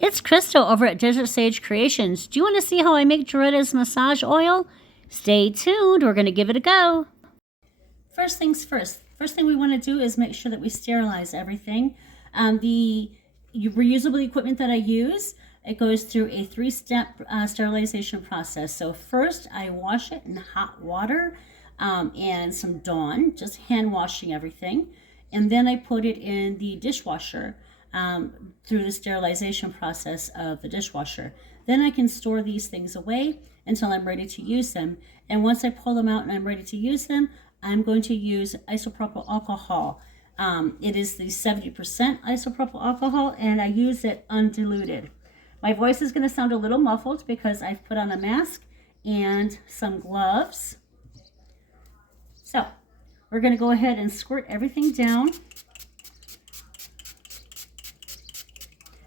It's Crystal over at Desert Sage Creations. Do you want to see how I make Joretta's massage oil? Stay tuned. We're going to give it a go. First things first. First thing we want to do is make sure that we sterilize everything. The reusable equipment that I use, it goes through a 3-step sterilization process. So first I wash it in hot water and some Dawn, just hand washing everything. And then I put it in the dishwasher through the sterilization process of the dishwasher. Then I can store these things away until I'm ready to use them. And once I pull them out and I'm ready to use them, I'm going to use isopropyl alcohol. It is the 70% isopropyl alcohol, and I use it undiluted. My voice is going to sound a little muffled because I've put on a mask and some gloves. So we're going to go ahead and squirt everything down.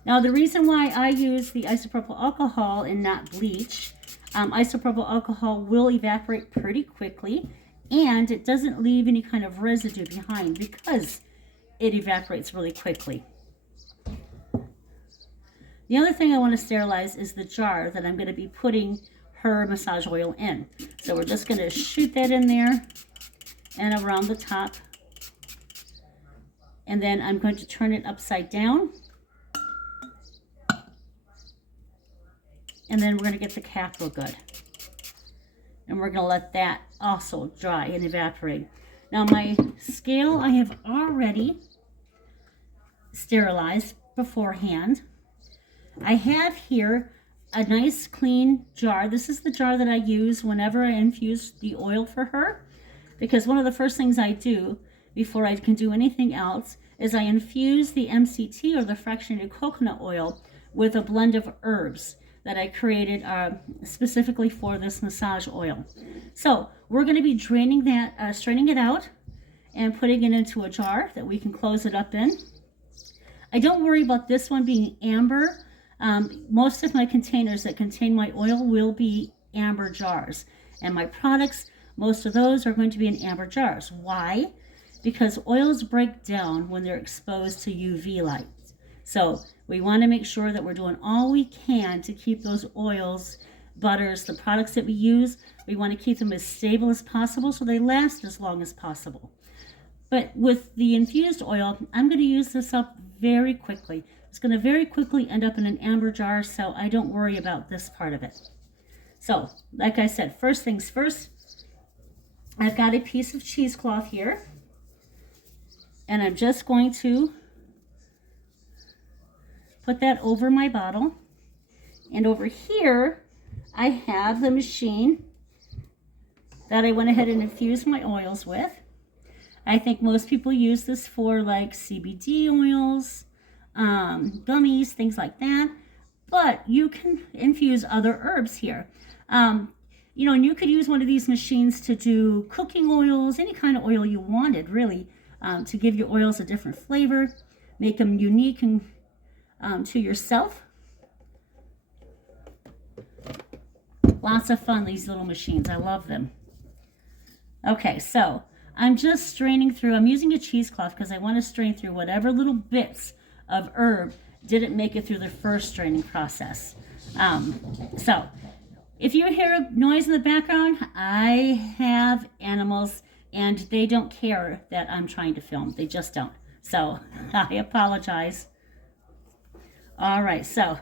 Now, the reason why I use the isopropyl alcohol and not bleach, isopropyl alcohol will evaporate pretty quickly, and it doesn't leave any kind of residue behind because it evaporates really quickly. The other thing I want to sterilize is the jar that I'm going to be putting her massage oil in. So we're just going to shoot that in there and around the top. And then I'm going to turn it upside down. And then we're going to get the cap real good. And we're going to let that also dry and evaporate. Now my scale I have already sterilized beforehand. I have here a nice clean jar. This is the jar that I use whenever I infuse the oil for her, because one of the first things I do before I can do anything else is I infuse the MCT, or the fractionated coconut oil, with a blend of herbs that I created specifically for this massage oil. So we're going to be draining that, straining it out and putting it into a jar that we can close it up in. I don't worry about this one being amber. Most of my containers that contain my oil will be amber jars. And my products, most of those are going to be in amber jars. Why? Because oils break down when they're exposed to UV light. So we want to make sure that we're doing all we can to keep those oils, butters, the products that we use, we want to keep them as stable as possible so they last as long as possible. But with the infused oil, I'm going to use this up very quickly. It's going to very quickly end up in an amber jar, so I don't worry about this part of it. So, like I said, first things first, I've got a piece of cheesecloth here, and I'm just going to put that over my bottle. And over here, I have the machine that I went ahead and infused my oils with. I think most people use this for like CBD oils, gummies, things like that. But you can infuse other herbs here. You know, and you could use one of these machines to do cooking oils, any kind of oil you wanted, really, to give your oils a different flavor, make them unique and to yourself. Lots of fun, these little machines. I love them. Okay, so I'm just straining through. I'm using a cheesecloth because I want to strain through whatever little bits of herb didn't make it through the first straining process. So if you hear a noise in the background, I have animals and they don't care that I'm trying to film. They just don't. So I apologize. All right, so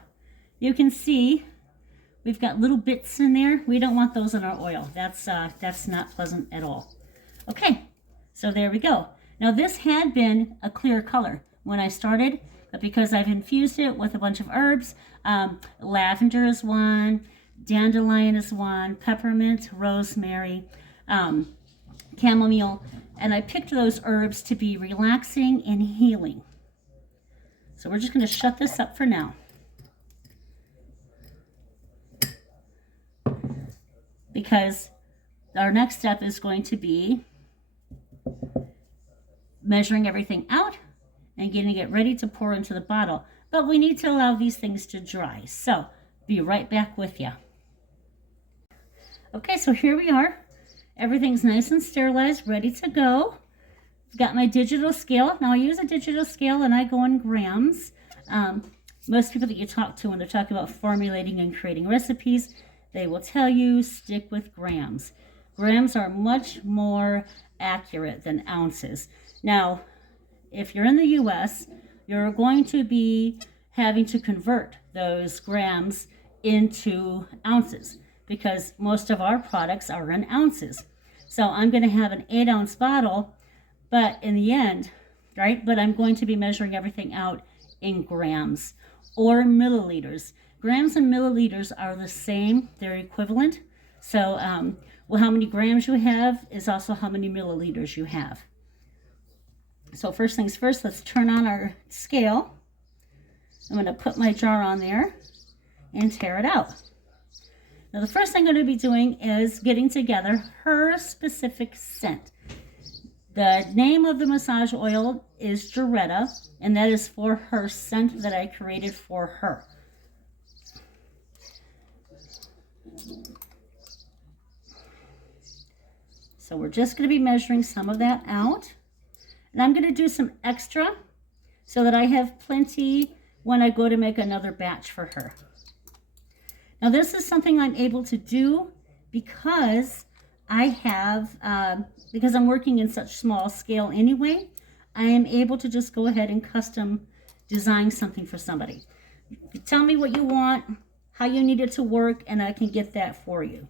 you can see we've got little bits in there. We don't want those in our oil. That's not pleasant at all. Okay, so there we go. Now this had been a clear color when I started, but because I've infused it with a bunch of herbs, lavender is one, dandelion is one, peppermint, rosemary, chamomile, and I picked those herbs to be relaxing and healing. So we're just going to shut this up for now. Because our next step is going to be measuring everything out and getting it ready to pour into the bottle. But we need to allow these things to dry. So be right back with you. Okay, so here we are. Everything's nice and sterilized, ready to go. I've got my digital scale. Now I use a digital scale and I go in grams. Most people that you talk to when they're talking about formulating and creating recipes, they will tell you stick with grams. Grams are much more accurate than ounces. Now, if you're in the US, you're going to be having to convert those grams into ounces because most of our products are in ounces. So I'm going to have an 8-ounce bottle, but in the end, right? But I'm going to be measuring everything out in grams or milliliters. Grams and milliliters are the same, they're equivalent. So, well, how many grams you have is also how many milliliters you have. So first things first, let's turn on our scale. I'm going to put my jar on there and tear it out. Now the first thing I'm going to be doing is getting together her specific scent. The name of the massage oil is Joretta, and that is for her scent that I created for her. So we're just going to be measuring some of that out. And I'm going to do some extra so that I have plenty when I go to make another batch for her. Now this is something I'm able to do because I have, because I'm working in such small scale anyway, I am able to just go ahead and custom design something for somebody. You tell me what you want, how you need it to work, and I can get that for you.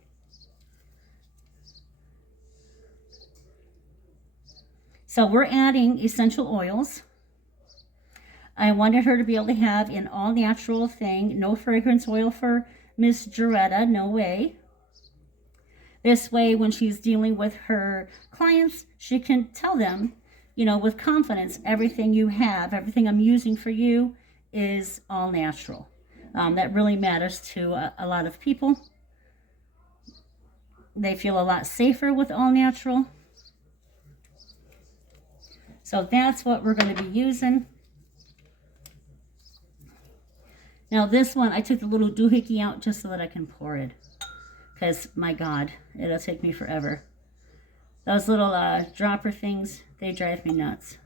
So we're adding essential oils. I wanted her to be able to have an all natural thing, no fragrance oil for Miss Joretta, no way. This way, when she's dealing with her clients, she can tell them, you know, with confidence, everything you have, everything I'm using for you is all natural. That really matters to a lot of people. They feel a lot safer with all natural. So that's what we're going to be using. Now this one, I took the little doohickey out just so that I can pour it. Because, my God, it'll take me forever. Those little dropper things, they drive me nuts.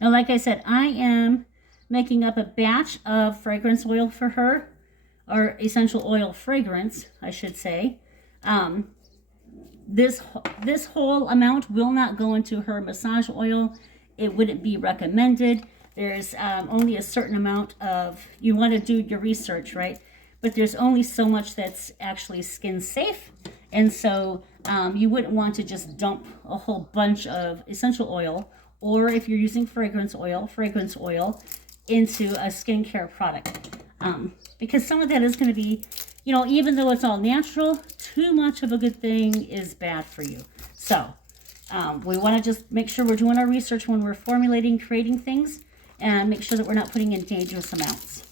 Now, like I said, I am making up a batch of fragrance oil for her, or essential oil fragrance, I should say. This whole amount will not go into her massage oil. It wouldn't be recommended. There's only a certain amount of, you want to do your research, right? But there's only so much that's actually skin safe. And so you wouldn't want to just dump a whole bunch of essential oil, or if you're using fragrance oil into a skincare product. Because some of that is going to be, you know, even though it's all natural, too much of a good thing is bad for you. So we want to just make sure we're doing our research when we're formulating, creating things, and make sure that we're not putting in dangerous amounts.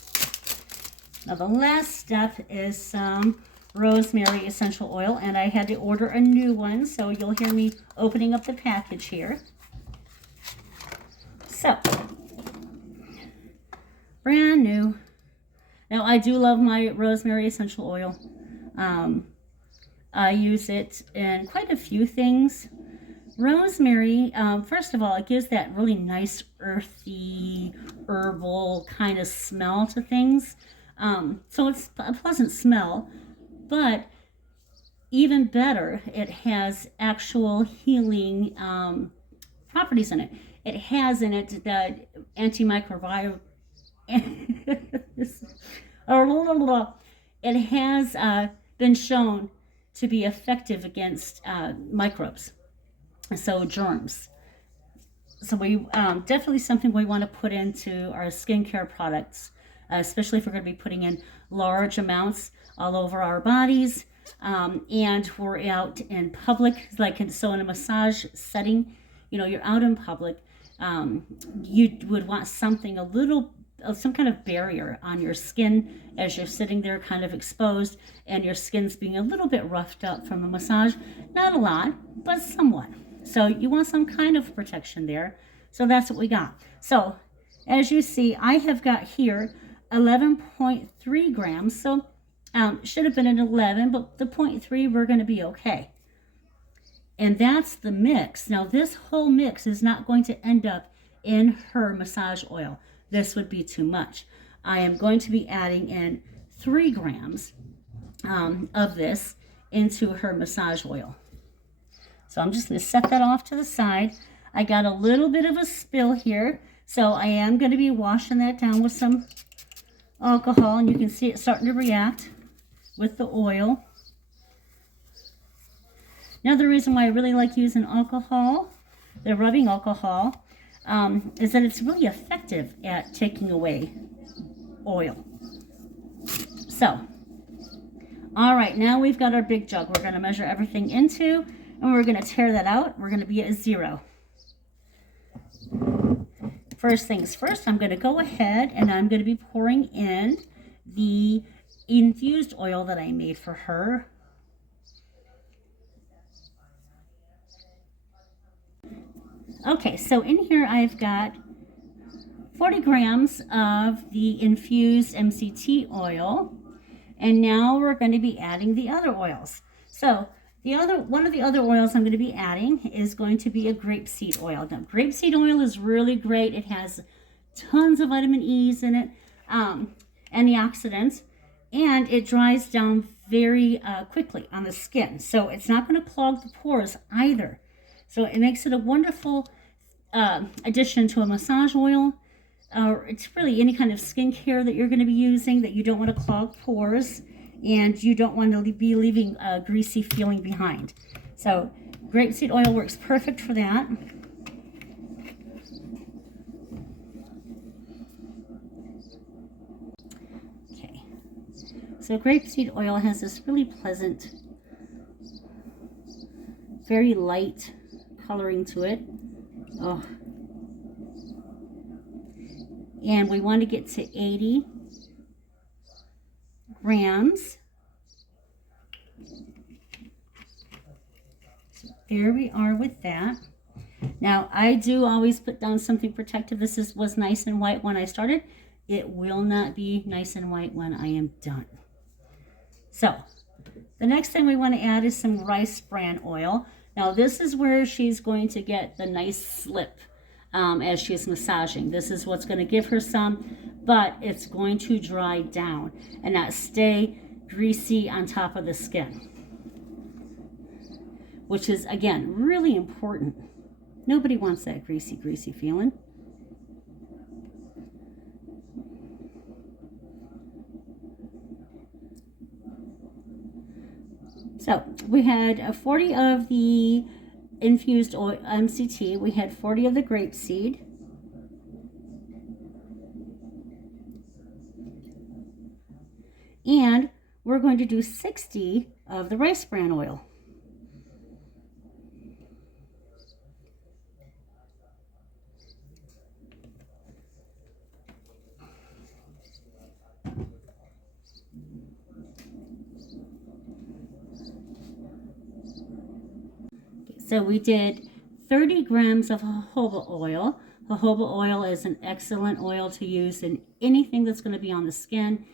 Now the last step is some rosemary essential oil, and I had to order a new one, so you'll hear me opening up the package here. So, brand new. Now I do love my rosemary essential oil. I use it in quite a few things. Rosemary, first of all, it gives that really nice earthy, herbal kind of smell to things. So it's a pleasant smell, but even better, it has actual healing properties in it. It has in it the antimicrobial. It has been shown to be effective against microbes, so germs. So we definitely something we want to put into our skincare products, especially if we're going to be putting in large amounts all over our bodies, and we're out in public, like so in a massage setting, you know, you're out in public, you would want something some kind of barrier on your skin as you're sitting there kind of exposed and your skin's being a little bit roughed up from the massage. Not a lot, but somewhat. So you want some kind of protection there. So that's what we got. So as you see, I have got here 11.3 grams. So should have been an 11, but the 0.3, we're going to be okay. And that's the mix. Now, this whole mix is not going to end up in her massage oil. This would be too much. I am going to be adding in 3 grams of this into her massage oil. So I'm just going to set that off to the side. I got a little bit of a spill here, so I am going to be washing that down with some alcohol, and you can see it starting to react with the oil. Another reason why I really like using alcohol, the rubbing alcohol, is that it's really effective at taking away oil. So, all right, now we've got our big jug. We're going to measure everything into, and we're going to tear that out. We're going to be at 0. First things first, I'm going to go ahead and I'm going to be pouring in the infused oil that I made for her. Okay, so in here I've got 40 grams of the infused MCT oil, and now we're going to be adding the other oils. So one of the other oils I'm going to be adding is going to be a grapeseed oil. Now, grapeseed oil is really great. It has tons of vitamin E's in it, antioxidants, and it dries down very quickly on the skin. So it's not going to clog the pores either. So it makes it a wonderful addition to a massage oil. It's really any kind of skincare that you're going to be using that you don't want to clog pores and you don't want to be leaving a greasy feeling behind. So grapeseed oil works perfect for that. Okay, so grapeseed oil has this really pleasant, very light coloring to it. Oh. And we want to get to 80 grams. So there we are with that. Now, I do always put down something protective. This was nice and white when I started. It will not be nice and white when I am done. So, the next thing we want to add is some rice bran oil. Now, this is where she's going to get the nice slip as she's massaging. This is what's going to give her some, but it's going to dry down and not stay greasy on top of the skin, which is, again, really important. Nobody wants that greasy feeling. So we had 40 of the infused oil, MCT. We had 40 of the grapeseed. And we're going to do 60 of the rice bran oil. So we did 30 grams of jojoba oil. Jojoba oil is an excellent oil to use in anything that's going to be on the skin.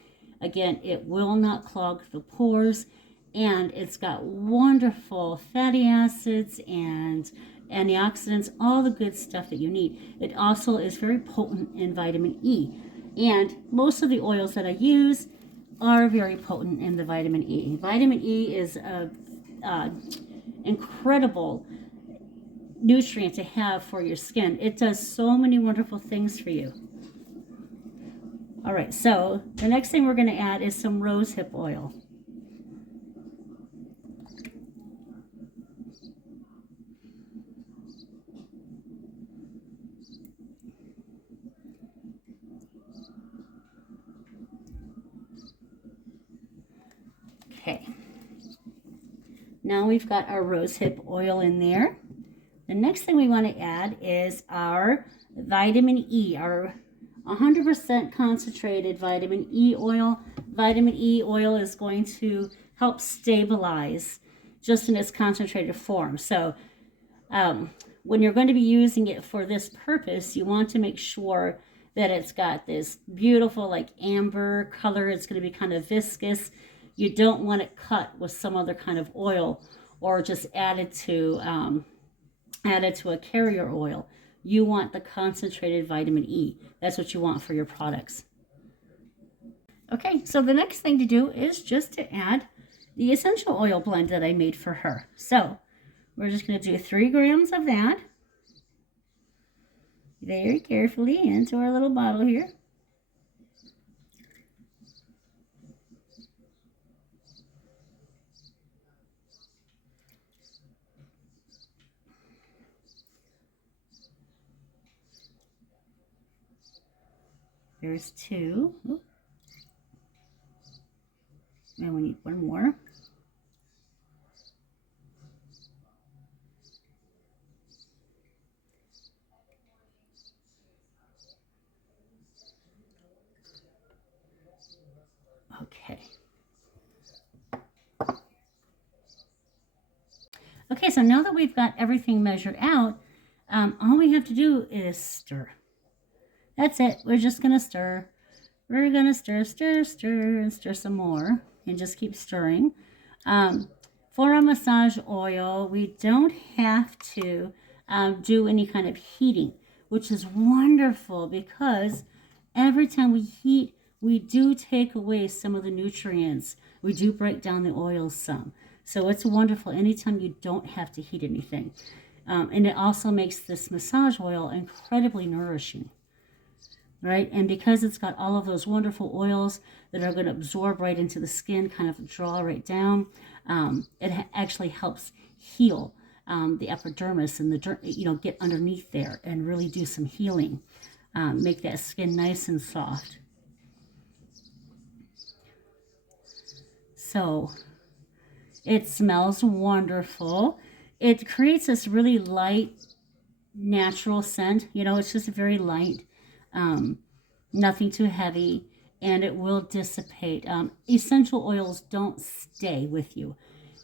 Again, it will not clog the pores, and it's got wonderful fatty acids and antioxidants, all the good stuff that you need. It also is very potent in vitamin E, and most of the oils that I use are very potent in the vitamin E. Vitamin E is a incredible nutrient to have for your skin. It does so many wonderful things for you. All right, so the next thing we're going to add is some rosehip oil. Okay. Now we've got our rosehip oil in there. The next thing we want to add is our vitamin E, our 100% concentrated vitamin E oil. Vitamin E oil is going to help stabilize just in its concentrated form. So when you're going to be using it for this purpose, you want to make sure that it's got this beautiful like amber color. It's going to be kind of viscous. You don't want it cut with some other kind of oil or just added to a carrier oil. You want the concentrated vitamin E. That's what you want for your products. Okay, so the next thing to do is just to add the essential oil blend that I made for her. So we're just going to do 3 grams of that very carefully into our little bottle here. There's 2. And we need 1 more. Okay. Okay, so now that we've got everything measured out, all we have to do is stir. That's it. We're just going to stir. We're going to stir, stir, stir, and stir some more. And just keep stirring. For a massage oil, we don't have to do any kind of heating, which is wonderful because every time we heat, we do take away some of the nutrients. We do break down the oils some. So it's wonderful anytime you don't have to heat anything. And it also makes this massage oil incredibly nourishing. Right? And because it's got all of those wonderful oils that are going to absorb right into the skin, kind of draw right down, it actually helps heal the epidermis and the get underneath there and really do some healing. Make that skin nice and soft. So it smells wonderful. It creates this really light, natural scent. It's just very light. Nothing too heavy, and it will dissipate. Essential oils don't stay with you.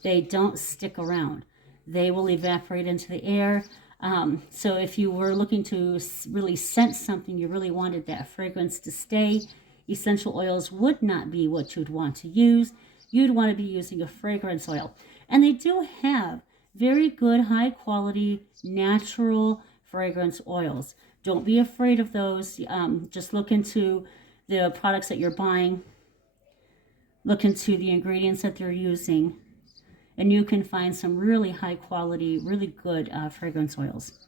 They don't stick around. They will evaporate into the air. So if you were looking to really scent something, you really wanted that fragrance to stay, essential oils would not be what you'd want to use. You'd want to be using a fragrance oil. And they do have very good, high quality, natural fragrance oils. Don't be afraid of those. Just look into the products that you're buying. Look into the ingredients that they're using. And you can find some really high quality, really good fragrance oils.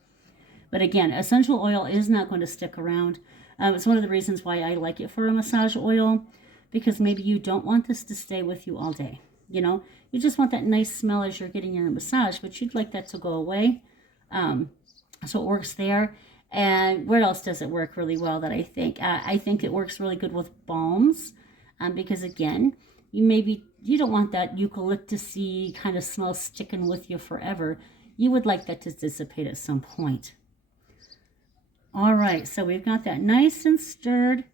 But again, essential oil is not going to stick around. It's one of the reasons why I like it for a massage oil. Because maybe you don't want this to stay with you all day. You just want that nice smell as you're getting your massage. But you'd like that to go away. So it works there. And where else does it work really well that I think? I think it works really good with balms because, again, you don't want that eucalyptus-y kind of smell sticking with you forever. You would like that to dissipate at some point. All right, so we've got that nice and stirred.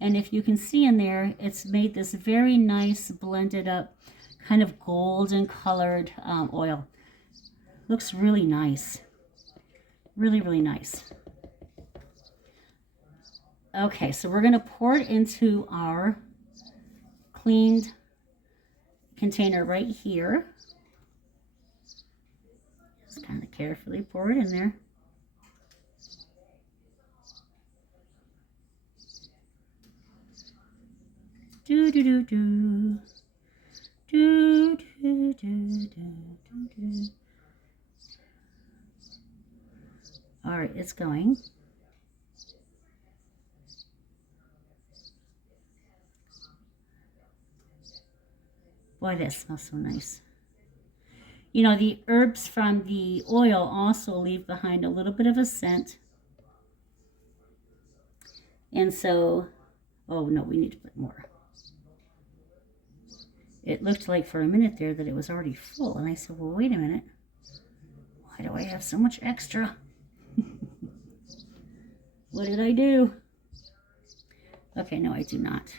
And if you can see in there, it's made this very nice blended up kind of golden colored oil. Looks really nice. Really, really nice. Okay, so we're going to pour it into our cleaned container right here. Just kind of carefully pour it in there. Do do do do. Do do do do do do. All right, it's going. Boy, that smells so nice. The herbs from the oil also leave behind a little bit of a scent. And so, oh no, we need to put more. It looked like for a minute there that it was already full. And I said, well, wait a minute. Why do I have so much extra? What did I do? Okay, no, I do not.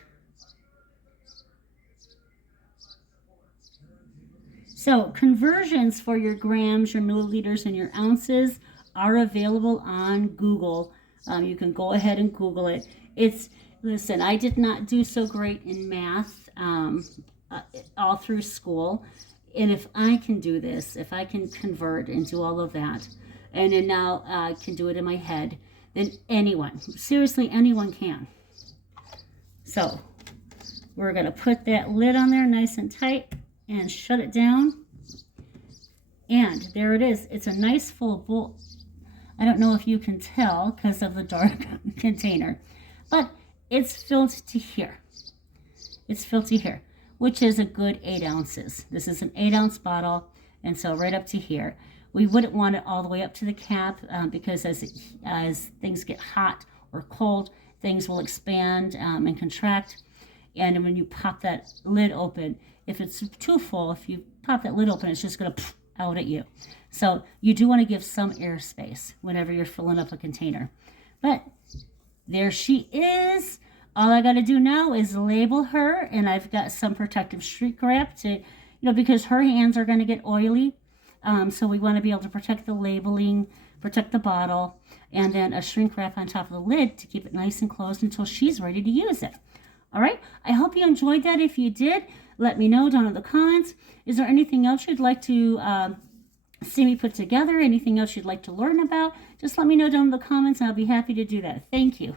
So conversions for your grams, your milliliters, and your ounces are available on Google. You can go ahead and Google it. Listen, I did not do so great in math all through school. And if I can do this, if I can convert and do all of that, and then now I can do it in my head, then anyone, seriously, anyone can. So we're going to put that lid on there nice and tight and shut it down. And there it is. It's a nice full bowl. I don't know if you can tell because of the dark container, but it's filled to here. It's filled to here, which is a good 8 ounces. This is an 8-ounce bottle, and so right up to here. We wouldn't want it all the way up to the cap because as things get hot or cold, things will expand and contract. And when you pop that lid open, if it's too full, if you pop that lid open, it's just going to out at you. So you do want to give some airspace whenever you're filling up a container. But there she is. All I got to do now is label her, and I've got some protective shrink wrap to, because her hands are going to get oily. So we want to be able to protect the labeling, protect the bottle, and then a shrink wrap on top of the lid to keep it nice and closed until she's ready to use it. All right, I hope you enjoyed that. If you did, let me know down in the comments. Is there anything else you'd like to see me put together? Anything else you'd like to learn about? Just let me know down in the comments, and I'll be happy to do that. Thank you.